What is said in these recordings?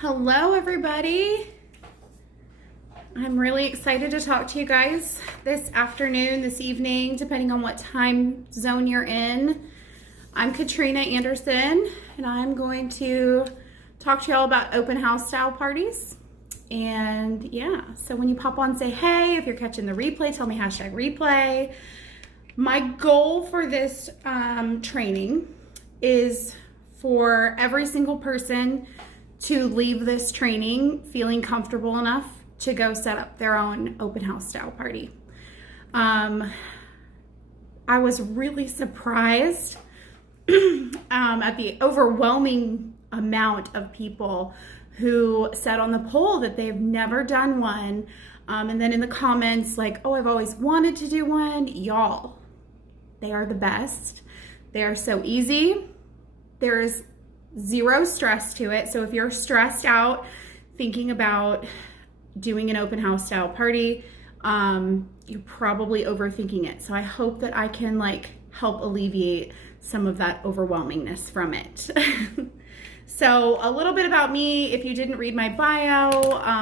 Hello, everybody. I'm really excited to talk to you guys this afternoon, this evening, depending on what time zone you're in. I'm Katrina Anderson, and I'm going to talk to y'all about open house style parties. And yeah, so when you pop on, say hey. If you're catching the replay, tell me #replay. My goal for this training is for every single person to leave this training feeling comfortable enough to go set up their own open house style party. I was really surprised at the overwhelming amount of people who said on the poll that they've never done one. And then in the comments, like, oh, I've always wanted to do one. Y'all, they are the best. They are so easy. There's zero stress to it. So if you're stressed out thinking about doing an open house style party, you're probably overthinking it. So I hope that I can help alleviate some of that overwhelmingness from it. So a little bit about me, if you didn't read my bio,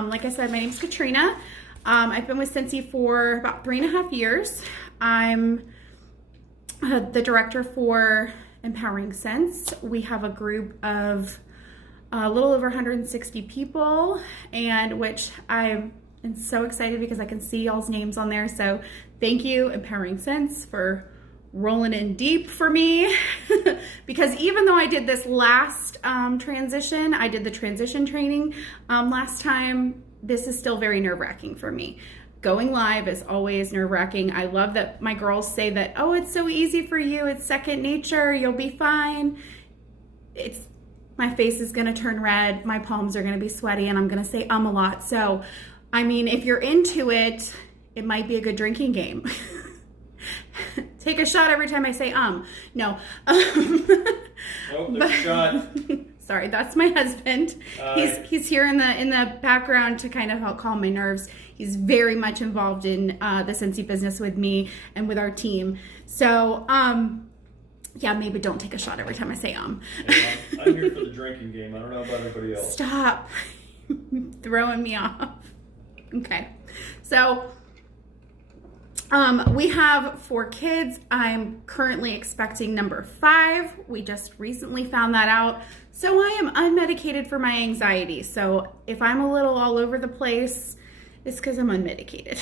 like I said, my name's Katrina. I've been with Scentsy for about 3.5 years. I'm the director for Empowering Scents. We have a group of a little over 160 people, and which I am so excited because I can see y'all's names on there. So thank you, Empowering Scents, for rolling in deep for me. Because even though I did this last transition, I did the transition training last time, this is still very nerve-wracking for me. Going live is always nerve-wracking. I love that my girls say that, oh, it's so easy for you. It's second nature. You'll be fine. My face is going to turn red. My palms are going to be sweaty, and I'm going to say a lot. So, I mean, if you're into it, it might be a good drinking game. Take a shot every time I say No. Oh, there's a shot. Sorry, that's my husband. He's here in the background to kind of help calm my nerves. He's very much involved in the Scentsy business with me and with our team. So, yeah, maybe don't take a shot every time I say Yeah, I'm here for the drinking game. I don't know about everybody else. Stop throwing me off. Okay, so we have 4 kids. I'm currently expecting number 5. We just recently found that out. So I am unmedicated for my anxiety. So if I'm a little all over the place, it's because I'm unmedicated.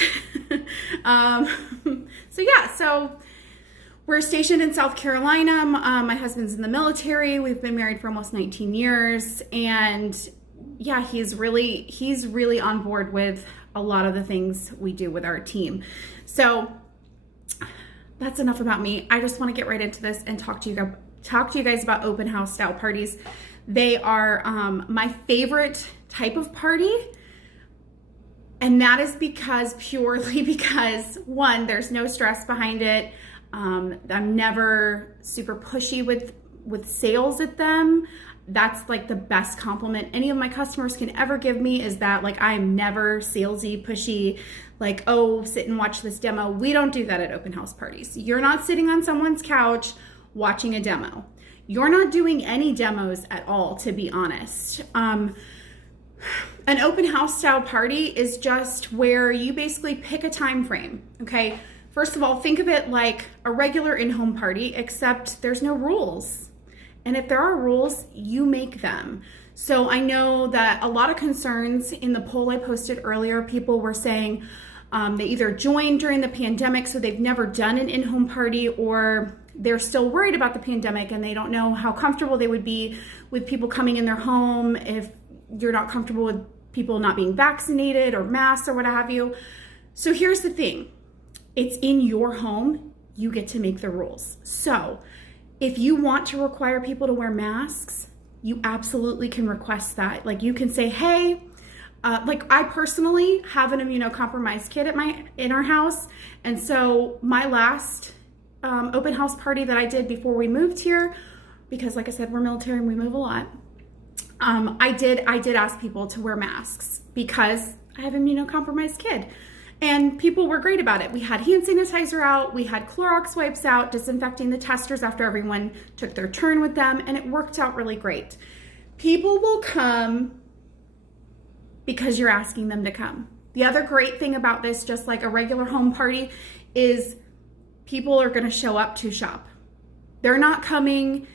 So we're stationed in South Carolina. My husband's in the military. We've been married for almost 19 years. And yeah, he's really on board with a lot of the things we do with our team. So that's enough about me. I just want to get right into this and talk to you guys about open house style parties. They are my favorite type of party. And that is purely because, one, there's no stress behind it. I'm never super pushy with sales at them. That's the best compliment any of my customers can ever give me, is that I'm never salesy, pushy, oh, sit and watch this demo. We don't do that at open house parties. You're not sitting on someone's couch watching a demo. You're not doing any demos at all, to be honest. An open house style party is just where you basically pick a time frame, okay? First of all, think of it like a regular in-home party, except there's no rules. And if there are rules, you make them. So I know that a lot of concerns in the poll I posted earlier, people were saying they either joined during the pandemic, so they've never done an in-home party, or they're still worried about the pandemic and they don't know how comfortable they would be with people coming in their home if you're not comfortable with people not being vaccinated or masks or what have you. So here's the thing. It's in your home. You get to make the rules. So if you want to require people to wear masks, you absolutely can request that. You can say, hey, I personally have an immunocompromised kid in our house. And so my last open house party that I did before we moved here, because like I said, we're military and we move a lot. I did ask people to wear masks because I have an immunocompromised kid. And people were great about it. We had hand sanitizer out, we had Clorox wipes out, disinfecting the testers after everyone took their turn with them, and it worked out really great. People will come because you're asking them to come. The other great thing about this, just like a regular home party, is people are going to show up to shop. They're not coming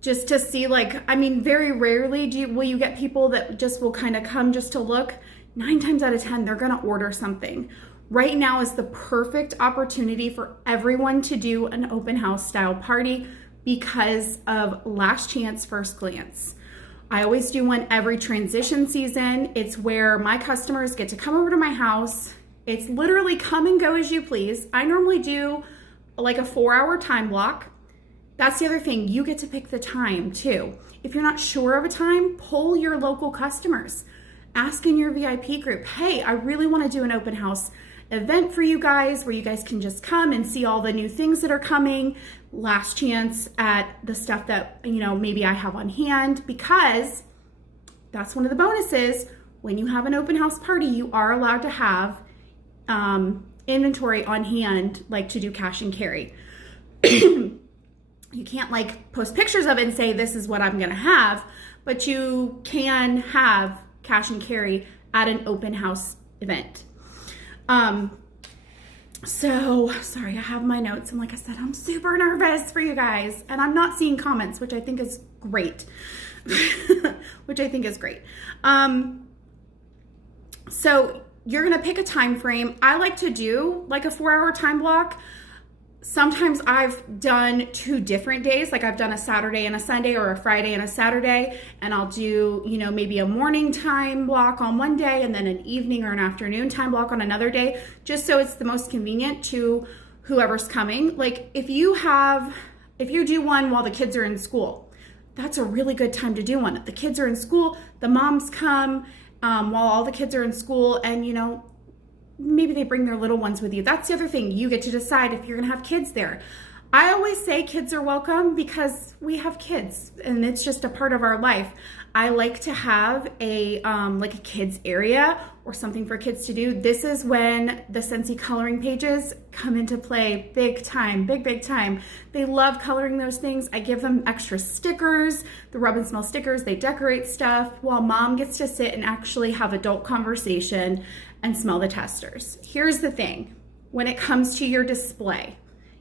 just to see, like, I mean, very rarely will you get people that just will kind of come just to look. 9 times out of 10, they're going to order something. Right now is the perfect opportunity for everyone to do an open house style party because of last chance, first glance. I always do one every transition season. It's where my customers get to come over to my house. It's literally come and go as you please. I normally do like a 4-hour time block. That's the other thing. You get to pick the time too. If you're not sure of a time, poll your local customers. Ask in your VIP group, hey, I really want to do an open house event for you guys where you guys can just come and see all the new things that are coming. Last chance at the stuff that, you know, maybe I have on hand, because that's one of the bonuses. When you have an open house party, you are allowed to have inventory on hand, like to do cash and carry. You can't like post pictures of it and say, this is what I'm gonna have, but you can have cash and carry at an open house event. So sorry, I have my notes. And like I said, I'm super nervous for you guys, and I'm not seeing comments, which I think is great, so you're going to pick a time frame. I like to do like a 4-hour time block. Sometimes I've done 2 different days, like I've done a Saturday and a Sunday, or a Friday and a Saturday, and I'll do, you know, maybe a morning time block on one day and then an evening or an afternoon time block on another day, just so it's the most convenient to whoever's coming. Like if you do one while the kids are in school, that's a really good time to do one. The kids are in school, the moms come while all the kids are in school, and you know, maybe they bring their little ones with you. That's the other thing. You get to decide if you're going to have kids there. I always say kids are welcome because we have kids and it's just a part of our life. I like to have a like a kids area or something for kids to do. This is when the Scentsy coloring pages come into play big time, big time. They love coloring those things. I give them extra stickers, the Rub and Smell stickers. They decorate stuff while mom gets to sit and actually have adult conversation and smell the testers. Here's the thing. When it comes to your display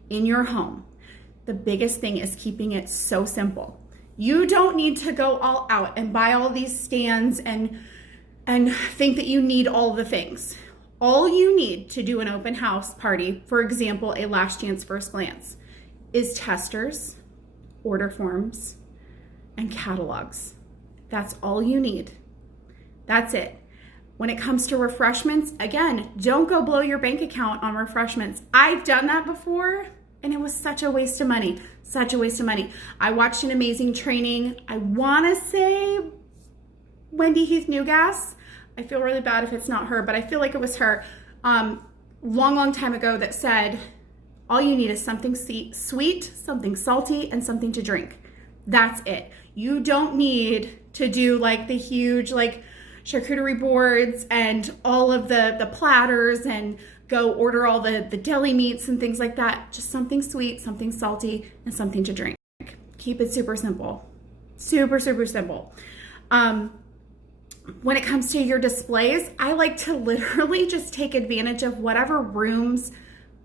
in your home, the biggest thing is keeping it so simple. You don't need to go all out and buy all these stands and think that you need all the things. All you need to do an open house party, for example, a last chance first glance, is testers, order forms, and catalogs. That's all you need. That's it. When it comes to refreshments, again, don't go blow your bank account on refreshments. I've done that before, and it was such a waste of money, such a waste of money. I watched an amazing training. I want to say Wendy Heath Newgas. I feel really bad if it's not her, but I feel like it was her. Long time ago that said, all you need is something sweet, something salty, and something to drink. That's it. You don't need to do like the huge like charcuterie boards and all of the platters and go order all the deli meats and things like that. Just something sweet, something salty, and something to drink. Keep it super simple. Super simple. When it comes to your displays, I like to literally just take advantage of whatever rooms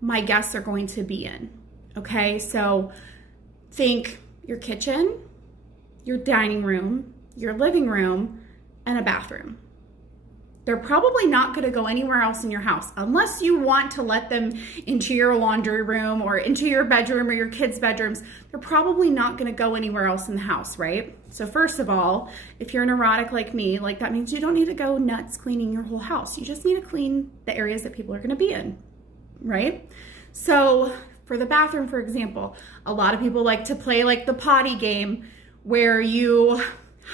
my guests are going to be in. Okay, so think your kitchen, your dining room, your living room, and a bathroom. They're probably not going to go anywhere else in your house unless you want to let them into your laundry room or into your bedroom or your kids' bedrooms. They're probably not going to go anywhere else in the house, right? So first of all, if you're neurotic like me, like that means you don't need to go nuts cleaning your whole house. You just need to clean the areas that people are going to be in, right? So for the bathroom, for example, a lot of people like to play like the potty game where you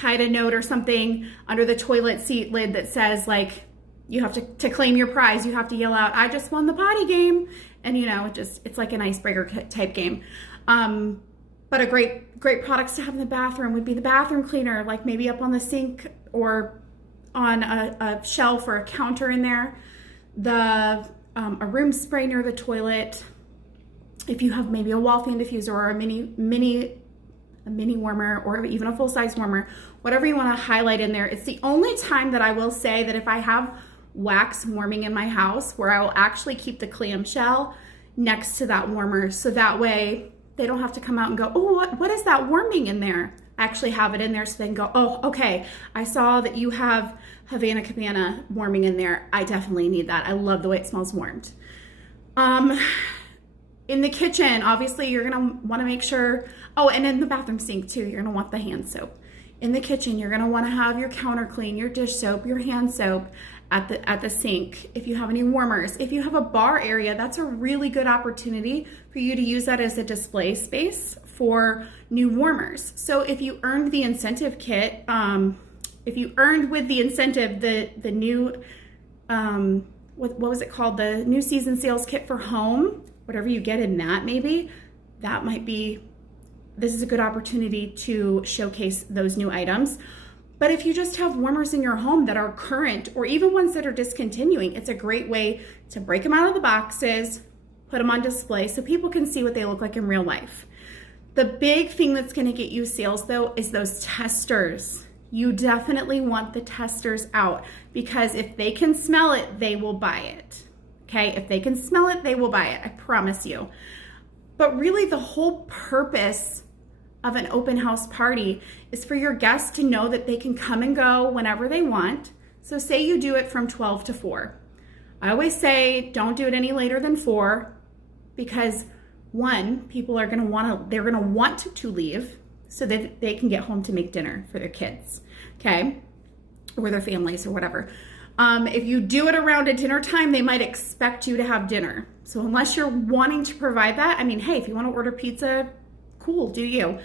hide a note or something under the toilet seat lid that says like, you have to claim your prize, you have to yell out, I just won the potty game. And you know, it's like an icebreaker type game. But a great products to have in the bathroom would be the bathroom cleaner, like maybe up on the sink or on a shelf or a counter in there. A room spray near the toilet. If you have maybe a wall fan diffuser or a mini a mini warmer, or even a full-size warmer, whatever you want to highlight in there. It's the only time that I will say that if I have wax warming in my house, where I will actually keep the clamshell next to that warmer, so that way they don't have to come out and go, oh, what is that warming in there? I actually have it in there so they can go, oh, okay, I saw that you have Havana Cabana warming in there. I definitely need that. I love the way it smells warmed. In the kitchen, obviously you're gonna wanna make sure, oh, and in the bathroom sink too, you're gonna want the hand soap. In the kitchen, you're gonna wanna have your counter clean, your dish soap, your hand soap at the sink. If you have any warmers, if you have a bar area, that's a really good opportunity for you to use that as a display space for new warmers. So if you earned the incentive kit, if you earned with the incentive the new, what was it called? The new season sales kit for home, whatever you get in that, maybe, that might be, this is a good opportunity to showcase those new items. But if you just have warmers in your home that are current, or even ones that are discontinuing, it's a great way to break them out of the boxes, put them on display so people can see what they look like in real life. The big thing that's going to get you sales though is those testers. You definitely want the testers out, because if they can smell it, they will buy it. Okay, if they can smell it, they will buy it, I promise you. But really the whole purpose of an open house party is for your guests to know that they can come and go whenever they want. So say you do it from 12 to 4. I always say don't do it any later than 4, because one, people are gonna want to leave so that they can get home to make dinner for their kids, okay? Or their families or whatever. If you do it around a dinner time, they might expect you to have dinner. So unless you're wanting to provide that, I mean, hey, if you want to order pizza, cool, do you.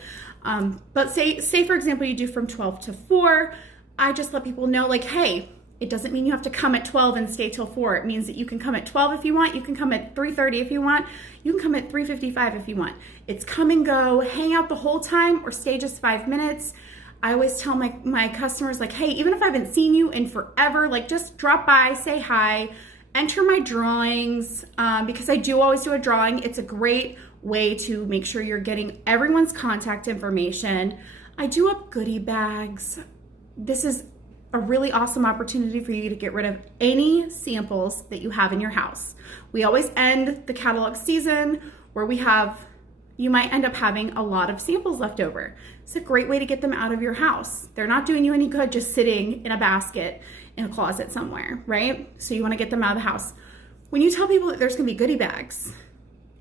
But say for example, you do from 12 to 4, I just let people know, like, hey, it doesn't mean you have to come at 12 and stay till 4. It means that you can come at 12 if you want, you can come at 3:30 if you want, you can come at 3:55 if you want. It's come and go, hang out the whole time, or stay just 5 minutes. I always tell my customers, like, hey, even if I haven't seen you in forever, like, just drop by, say hi, enter my drawings, because I do always do a drawing. It's a great way to make sure you're getting everyone's contact information. I do up goodie bags. This is a really awesome opportunity for you to get rid of any samples that you have in your house. We always end the catalog season where you might end up having a lot of samples left over. It's a great way to get them out of your house. They're not doing you any good just sitting in a basket in a closet somewhere, right? So you want to get them out of the house. When you tell people that there's going to be goodie bags,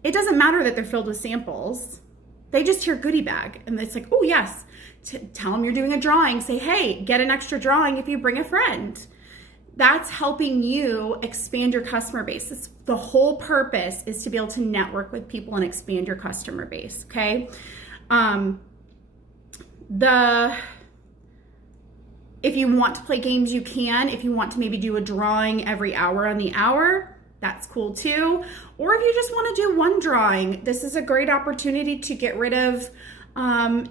it doesn't matter that they're filled with samples. They just hear goodie bag and it's like, oh yes, tell them you're doing a drawing. Say, hey, get an extra drawing if you bring a friend. That's helping you expand your customer base. The whole purpose is to be able to network with people and expand your customer base, okay? If you want to play games, you can. If you want to maybe do a drawing every hour on the hour, that's cool too. Or if you just want to do one drawing, this is a great opportunity to get rid of,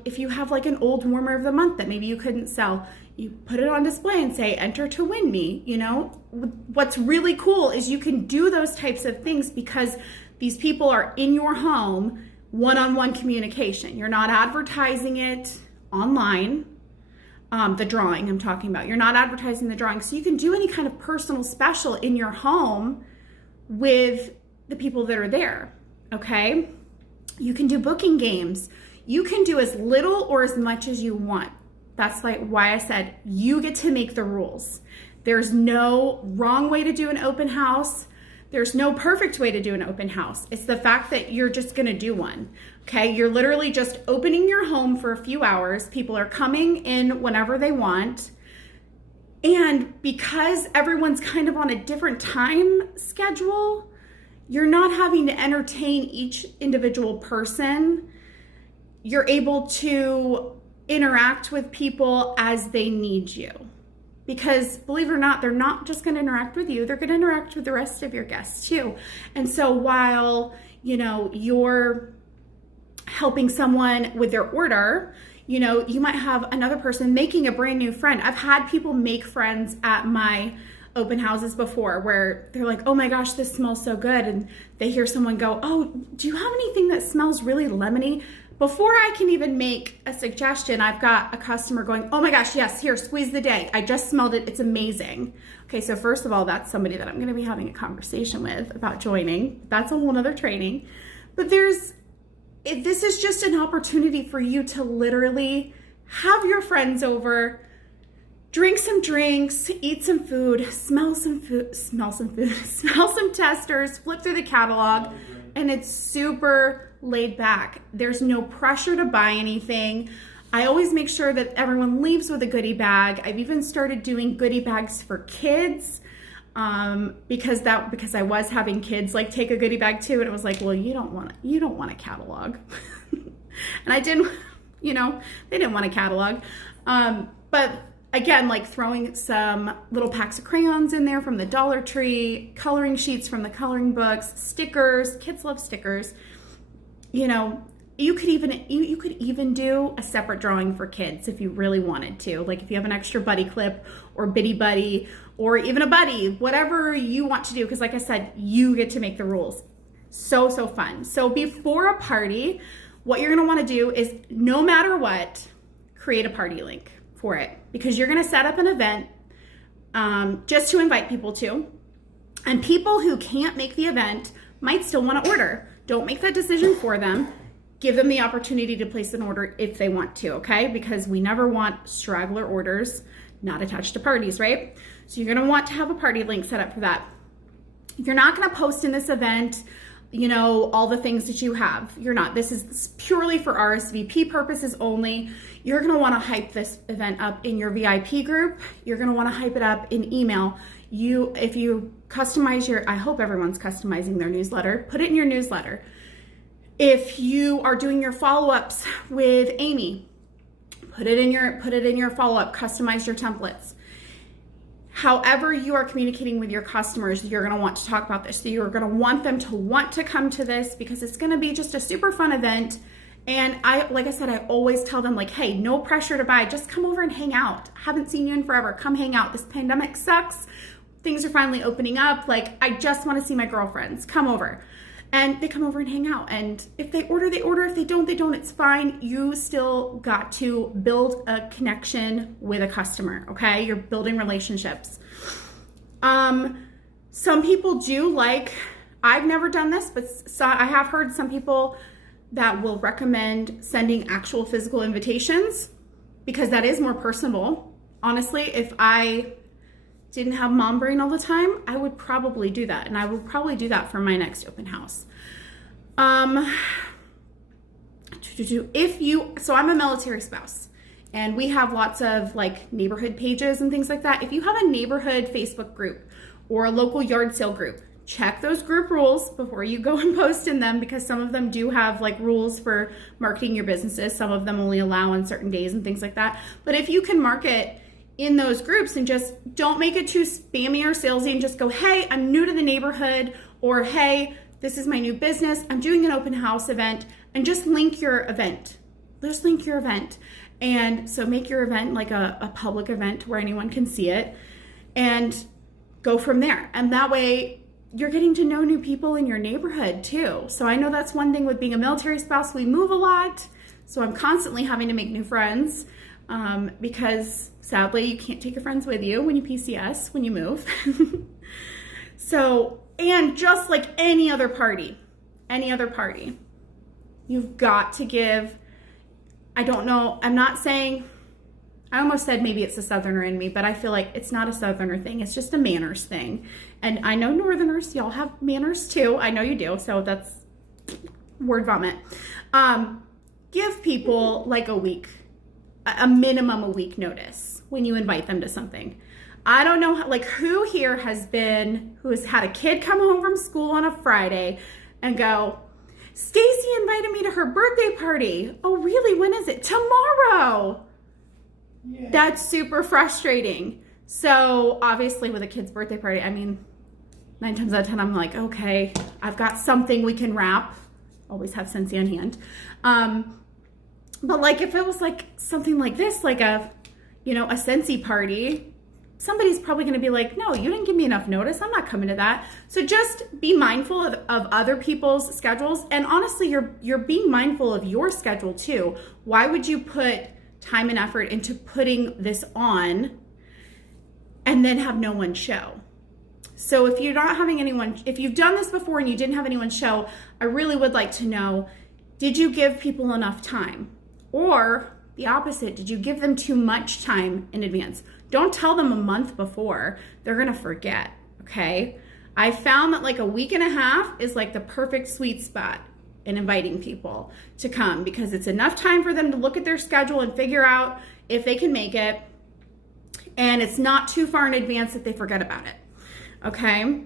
if you have like an old warmer of the month that maybe you couldn't sell, you put it on display and say, enter to win me. You know, what's really cool is you can do those types of things because these people are in your home, one-on-one communication. You're not advertising it online. The drawing I'm talking about. You're not advertising the drawing. So you can do any kind of personal special in your home with the people that are there, okay? You can do booking games. You can do as little or as much as you want. That's like why I said you get to make the rules. There's no wrong way to do an open house. There's no perfect way to do an open house. It's the fact that you're just gonna do one, okay? You're literally just opening your home for a few hours. People are coming in whenever they want. And because everyone's kind of on a different time schedule, you're not having to entertain each individual person. You're able to interact with people as they need you. Because believe it or not, they're not just going to interact with you, they're going to interact with the rest of your guests too. And so while, you know, you're helping someone with their order, you know, you might have another person making a brand new friend. I've had people make friends at my open houses before where they're like, oh my gosh, this smells so good. And they hear someone go, oh, do you have anything that smells really lemony? Before I can even make a suggestion, I've got a customer going, oh my gosh, yes, here, squeeze the day. I just smelled it. It's amazing. Okay, so first of all, that's somebody that I'm going to be having a conversation with about joining. That's a whole nother training. But this is just an opportunity for you to literally have your friends over, drink some drinks, eat some food, smell some food, smell some testers, flip through the catalog, and it's super laid back. There's no pressure to buy anything. I always make sure that everyone leaves with a goodie bag. I've even started doing goodie bags for kids because I was having kids like take a goodie bag too, and it was like, well, you don't want a catalog, and I didn't, they didn't want a catalog, but again, like throwing some little packs of crayons in there from the Dollar Tree, coloring sheets from the coloring books, stickers. Kids love stickers. You could even do a separate drawing for kids if you really wanted to. Like if you have an extra buddy clip or bitty buddy or even a buddy, whatever you want to do. Because like I said, you get to make the rules. So fun. So before a party, what you're going to want to do is no matter what, create a party link for it, because you're going to set up an event just to invite people to, and people who can't make the event might still want to order. Don't make that decision for them. Give them the opportunity to place an order if they want to, okay? Because we never want straggler orders not attached to parties, right? So you're going to want to have a party link set up for that. You're not going to post in this event all the things that you have. You're not. This is purely for RSVP purposes only. You're going to want to hype this event up in your VIP group. You're going to want to hype it up in email. If you customize I hope everyone's customizing their newsletter, put it in your newsletter. If you are doing your follow-ups with Amy, put it in your follow-up, customize your templates. However you are communicating with your customers, you're going to want to talk about this. So you're going to want them to want to come to this because it's going to be just a super fun event. And like I said, I always tell them like, hey, no pressure to buy. Just come over and hang out. Haven't seen you in forever. Come hang out. This pandemic sucks. Things are finally opening up. Like, I just want to see my girlfriends. Come over. And they come over and hang out. And if they order, they order. If they don't, they don't. It's fine. You still got to build a connection with a customer, okay? You're building relationships. Some people do like, I've never done this, but I have heard some people that will recommend sending actual physical invitations because that is more personable. Honestly, if I didn't have mom brain all the time, I would probably do that. And I will probably do that for my next open house. So I'm a military spouse and we have lots of like neighborhood pages and things like that. If you have a neighborhood Facebook group or a local yard sale group, check those group rules before you go and post in them, because some of them do have like rules for marketing your businesses. Some of them only allow on certain days and things like that. But if you can market in those groups and just don't make it too spammy or salesy and just go, hey, I'm new to the neighborhood, or hey, this is my new business, I'm doing an open house event, and just link your event. Just link your event. And so make your event like a public event where anyone can see it and go from there. And that way you're getting to know new people in your neighborhood too. So I know that's one thing with being a military spouse, we move a lot. So I'm constantly having to make new friends because sadly you can't take your friends with you when you PCS, when you move. So, and just like any other party, you've got to give, I don't know, I'm not saying, I almost said maybe it's a Southerner in me, but I feel like it's not a Southerner thing. It's just a manners thing. And I know Northerners, y'all have manners too. I know you do. So that's word vomit. Give people like a week, a minimum a week notice when you invite them to something. I don't know, like who here has had a kid come home from school on a Friday and go, Stacy invited me to her birthday party. Oh, really? When is it? Tomorrow. Yeah. That's super frustrating. So obviously with a kid's birthday party, I mean, 9 times out of 10, I'm like, okay, I've got something we can wrap. Always have Scentsy on hand. But like if it was like something like this, like a Scentsy party, somebody's probably going to be like, no, you didn't give me enough notice. I'm not coming to that. So just be mindful of other people's schedules. And honestly, you're being mindful of your schedule too. Why would you put time and effort into putting this on and then have no one show? So if you're not having anyone, if you've done this before and you didn't have anyone show, I really would like to know, did you give people enough time? Or the opposite, did you give them too much time in advance? Don't tell them a month before. They're gonna forget, okay? I found that like a week and a half is like the perfect sweet spot in inviting people to come, because it's enough time for them to look at their schedule and figure out if they can make it, and it's not too far in advance that they forget about it, okay?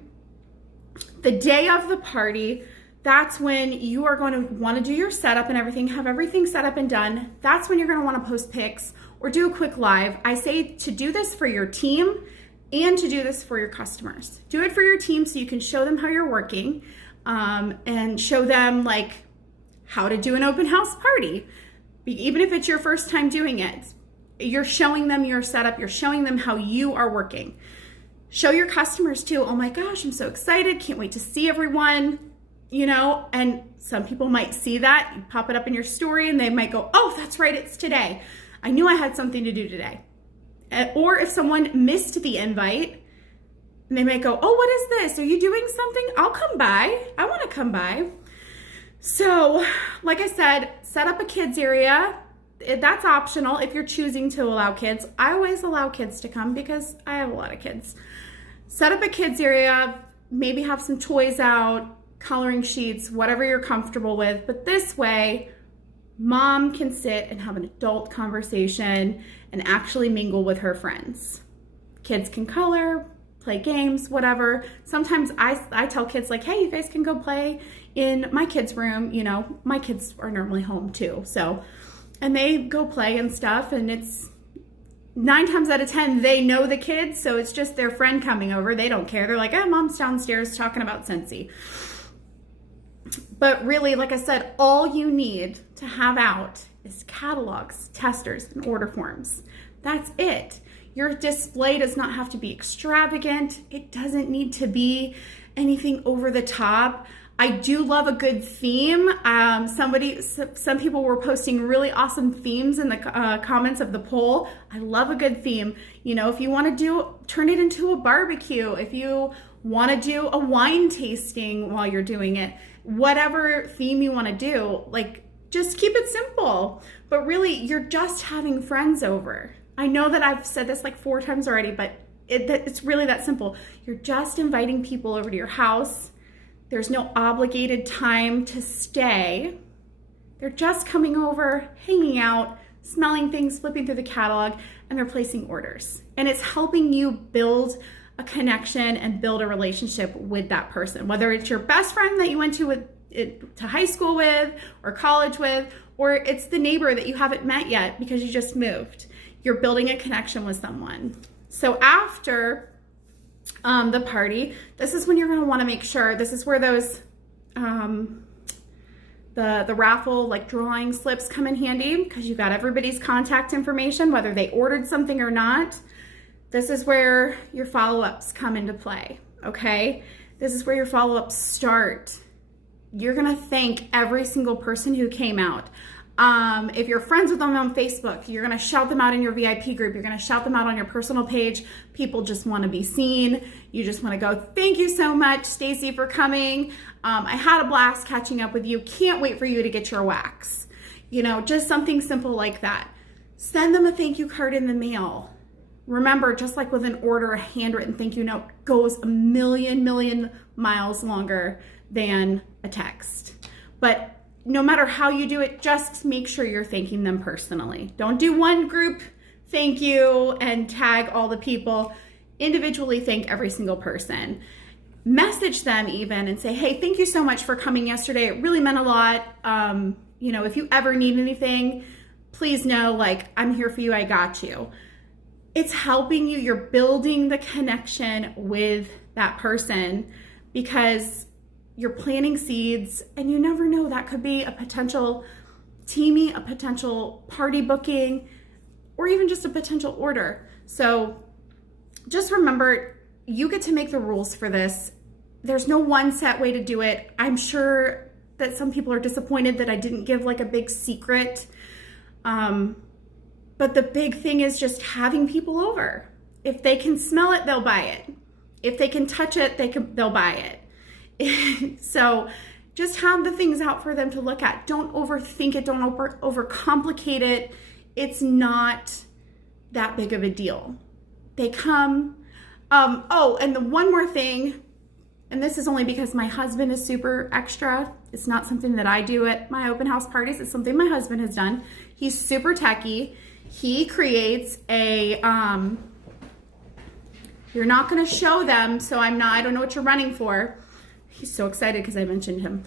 The day of the party, that's when you are going to want to do your setup and everything, have everything set up and done. That's when you're going to want to post pics or do a quick live. I say to do this for your team and to do this for your customers. Do it for your team so you can show them how you're working, and show them like how to do an open house party. Even if it's your first time doing it, you're showing them your setup, you're showing them how you are working. Show your customers too, oh my gosh, I'm so excited, can't wait to see everyone. You know, and some people might see that, you pop it up in your story and they might go, oh, that's right, it's today. I knew I had something to do today. Or if someone missed the invite, they might go, oh, what is this? Are you doing something? I'll come by. I want to come by. So, like I said, set up a kids area. That's optional if you're choosing to allow kids. I always allow kids to come because I have a lot of kids. Set up a kids area, maybe have some toys out, coloring sheets, whatever you're comfortable with. But this way, mom can sit and have an adult conversation and actually mingle with her friends. Kids can color, play games, whatever. Sometimes I tell kids like, hey, you guys can go play in my kids' room. You know, my kids are normally home too. So, and they go play and stuff, and it's 9 times out of 10, they know the kids. So it's just their friend coming over. They don't care. They're like, oh, mom's downstairs talking about Scentsy. But really, like I said, all you need to have out is catalogs, testers, and order forms. That's it. Your display does not have to be extravagant. It doesn't need to be anything over the top. I do love a good theme. Some people were posting really awesome themes in the comments of the poll. I love a good theme. You know, if you want to turn it into a barbecue, if you want to do a wine tasting while you're doing it, whatever theme you want to do, like, just keep it simple. But really, you're just having friends over. I know that I've said this like 4 times already, but it's really that simple. You're just inviting people over to your house. There's no obligated time to stay. They're just coming over, hanging out, smelling things, flipping through the catalog, and they're placing orders. And it's helping you build a connection and build a relationship with that person, whether it's your best friend that you went to high school with or college with, or it's the neighbor that you haven't met yet because you just moved. You're building a connection with someone. So after the party, this is when you're going to want to make sure, this is where those the raffle like drawing slips come in handy, because you got everybody's contact information, whether they ordered something or not. This is where your follow-ups come into play, okay? This is where your follow-ups start. You're gonna thank every single person who came out. If you're friends with them on Facebook, you're gonna shout them out in your VIP group. You're gonna shout them out on your personal page. People just wanna be seen. You just wanna go, thank you so much, Stacy, for coming. I had a blast catching up with you. Can't wait for you to get your wax. You know, just something simple like that. Send them a thank you card in the mail. Remember, just like with an order, a handwritten thank you note goes a million miles longer than a text. But no matter how you do it, just make sure you're thanking them personally. Don't do one group thank you and tag all the people. Individually thank every single person. Message them even and say, hey, thank you so much for coming yesterday. It really meant a lot. You know, if you ever need anything, please know, like, I'm here for you. I got you. It's helping you. You're building the connection with that person because you're planting seeds, and you never know, that could be a potential teaming, a potential party booking, or even just a potential order. So just remember, you get to make the rules for this. There's no one set way to do it. I'm sure that some people are disappointed that I didn't give like a big secret. But the big thing is just having people over. If they can smell it, they'll buy it. If they can touch it, they'll buy it. So just have the things out for them to look at. Don't overthink it. Don't overcomplicate it. It's not that big of a deal. They come. Oh, and the one more thing, and this is only because my husband is super extra. It's not something that I do at my open house parties. It's something my husband has done. He's super techie. He creates a, you're not going to show them, so I don't know what you're running for. He's so excited because I mentioned him.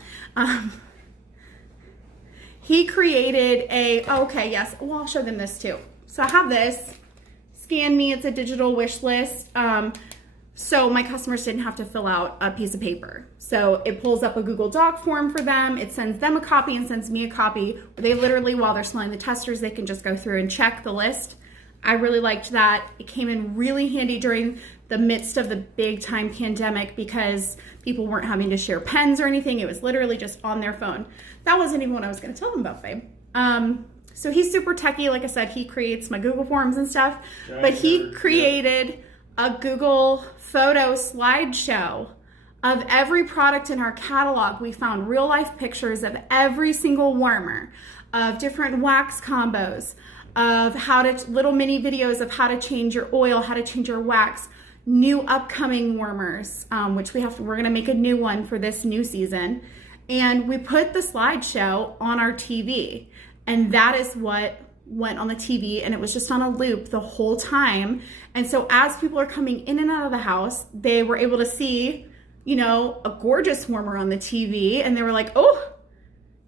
He created okay, yes. Well, I'll show them this too. So I have this. Scan Me. It's a digital wish list. So my customers didn't have to fill out a piece of paper. So it pulls up a Google Doc form for them. It sends them a copy and sends me a copy. They literally, while they're smelling the testers, they can just go through and check the list. I really liked that. It came in really handy during the midst of the big time pandemic because people weren't having to share pens or anything. It was literally just on their phone. That wasn't even what I was going to tell them about, babe. So he's super techie. Like I said, he creates my Google Forms and stuff. But he created a Google photo slideshow of every product in our catalog. We found real life pictures of every single warmer, of different wax combos, of little mini videos of how to change your oil, how to change your wax, new upcoming warmers, which we're going to make a new one for this new season. And we put the slideshow on our TV, and that is what went on the TV, and it was just on a loop the whole time. And so as people are coming in and out of the house, they were able to see, a gorgeous warmer on the TV, and they were like, oh,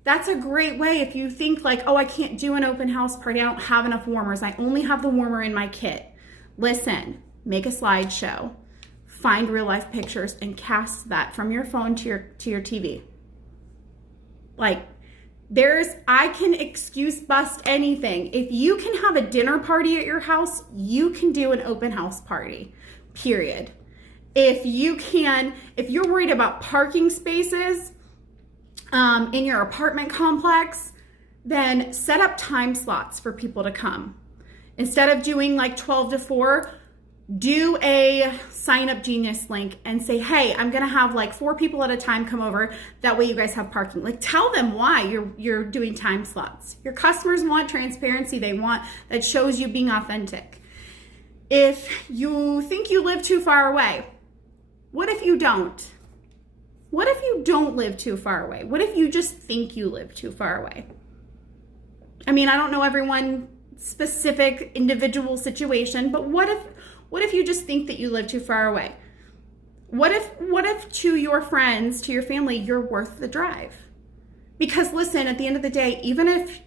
that's a great way. If you think like, oh, I can't do an open house party, I don't have enough warmers, I only have the warmer in my kit. Listen, make a slideshow, find real life pictures, and cast that from your phone to your TV. Like, I can excuse bust anything. If you can have a dinner party at your house, you can do an open house party, period. If you're worried about parking spaces in your apartment complex, then set up time slots for people to come. Instead of doing like 12 to 4, do a Sign Up Genius link and say, hey, I'm gonna have like 4 people at a time come over. That way you guys have parking. Like, tell them why you're doing time slots. Your customers want transparency. They want that shows you being authentic. If you think you live too far away, what if you don't? What if you don't live too far away? What if you just think you live too far away? I mean, I don't know everyone's specific individual situation, but what if you just think that you live too far away? What if to your friends, to your family, you're worth the drive? Because listen, at the end of the day, even if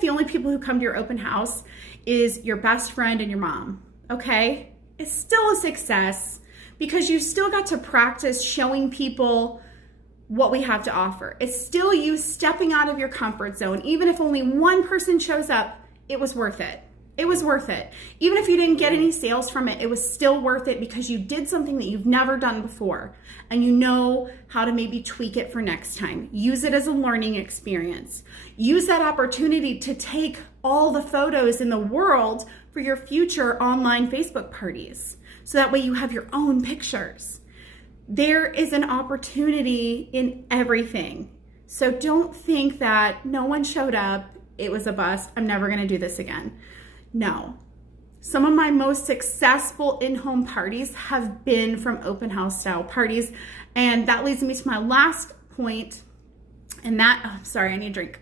the only people who come to your open house is your best friend and your mom, okay? It's still a success because you still got to practice showing people what we have to offer. It's still you stepping out of your comfort zone. Even if only one person shows up, it was worth it. It was worth it. Even if you didn't get any sales from it, it was still worth it because you did something that you've never done before and you know how to maybe tweak it for next time. Use it as a learning experience. Use that opportunity to take all the photos in the world for your future online Facebook parties. So that way you have your own pictures. There is an opportunity in everything. So don't think that no one showed up, it was a bust, I'm never gonna do this again. No. Some of my most successful in-home parties have been from open house style parties. And that leads me to my last point. And sorry, I need a drink.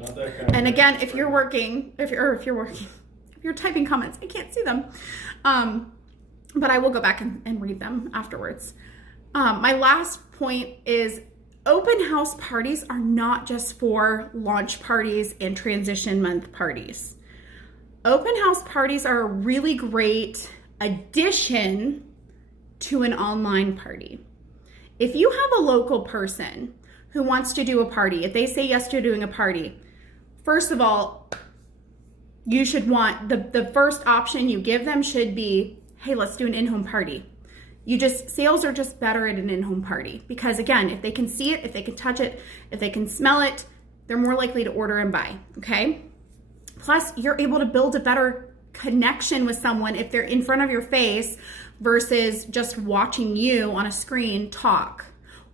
Not that kind of and again, if you're typing comments, I can't see them. But I will go back and read them afterwards. My last point is open house parties are not just for launch parties and transition month parties. Open house parties are a really great addition to an online party. If you have a local person who wants to do a party, if they say yes to doing a party, first of all, you should want the first option you give them should be, hey, let's do an in-home party. Sales are just better at an in-home party because, again, if they can see it, if they can touch it, if they can smell it, they're more likely to order and buy, okay? Plus, you're able to build a better connection with someone if they're in front of your face versus just watching you on a screen talk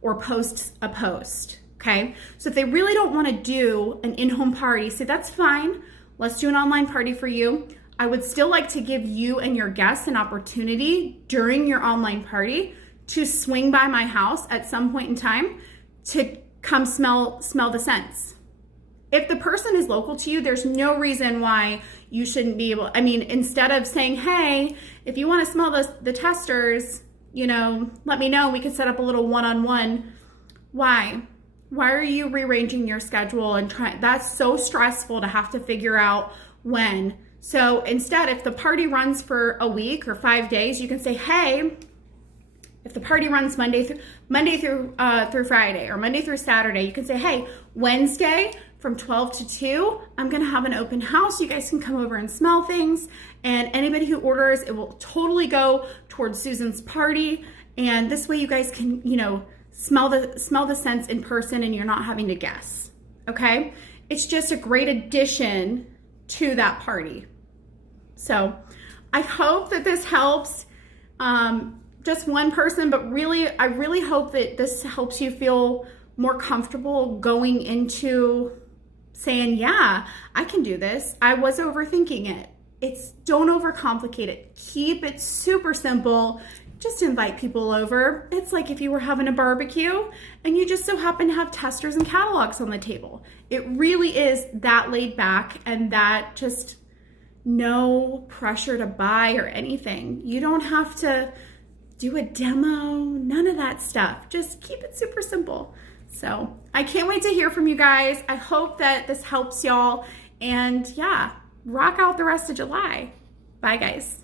or post a post, okay? So if they really don't want to do an in-home party, say that's fine. Let's do an online party for you. I would still like to give you and your guests an opportunity during your online party to swing by my house at some point in time to come smell the scents. If the person is local to you, there's no reason why you shouldn't be able, I mean, instead of saying, hey, if you want to smell the testers, let me know, we can set up a little one-on-one. Why? Why are you rearranging your schedule and that's so stressful to have to figure out when. So instead, if the party runs for a week or 5 days, you can say, hey, if the party runs Monday through Friday or Monday through Saturday, you can say, hey, Wednesday from 12 to 2, I'm gonna have an open house. You guys can come over and smell things. And anybody who orders, it will totally go towards Susan's party. And this way you guys can, smell the scents in person and you're not having to guess, okay? It's just a great addition to that party. So I hope that this helps just one person, but I really hope that this helps you feel more comfortable going into saying, yeah, I can do this. I was overthinking it. Don't overcomplicate it. Keep it super simple. Just invite people over. It's like if you were having a barbecue and you just so happen to have testers and catalogs on the table. It really is that laid back and that just no pressure to buy or anything. You don't have to do a demo, none of that stuff. Just keep it super simple. So I can't wait to hear from you guys. I hope that this helps y'all. And yeah, rock out the rest of July. Bye, guys.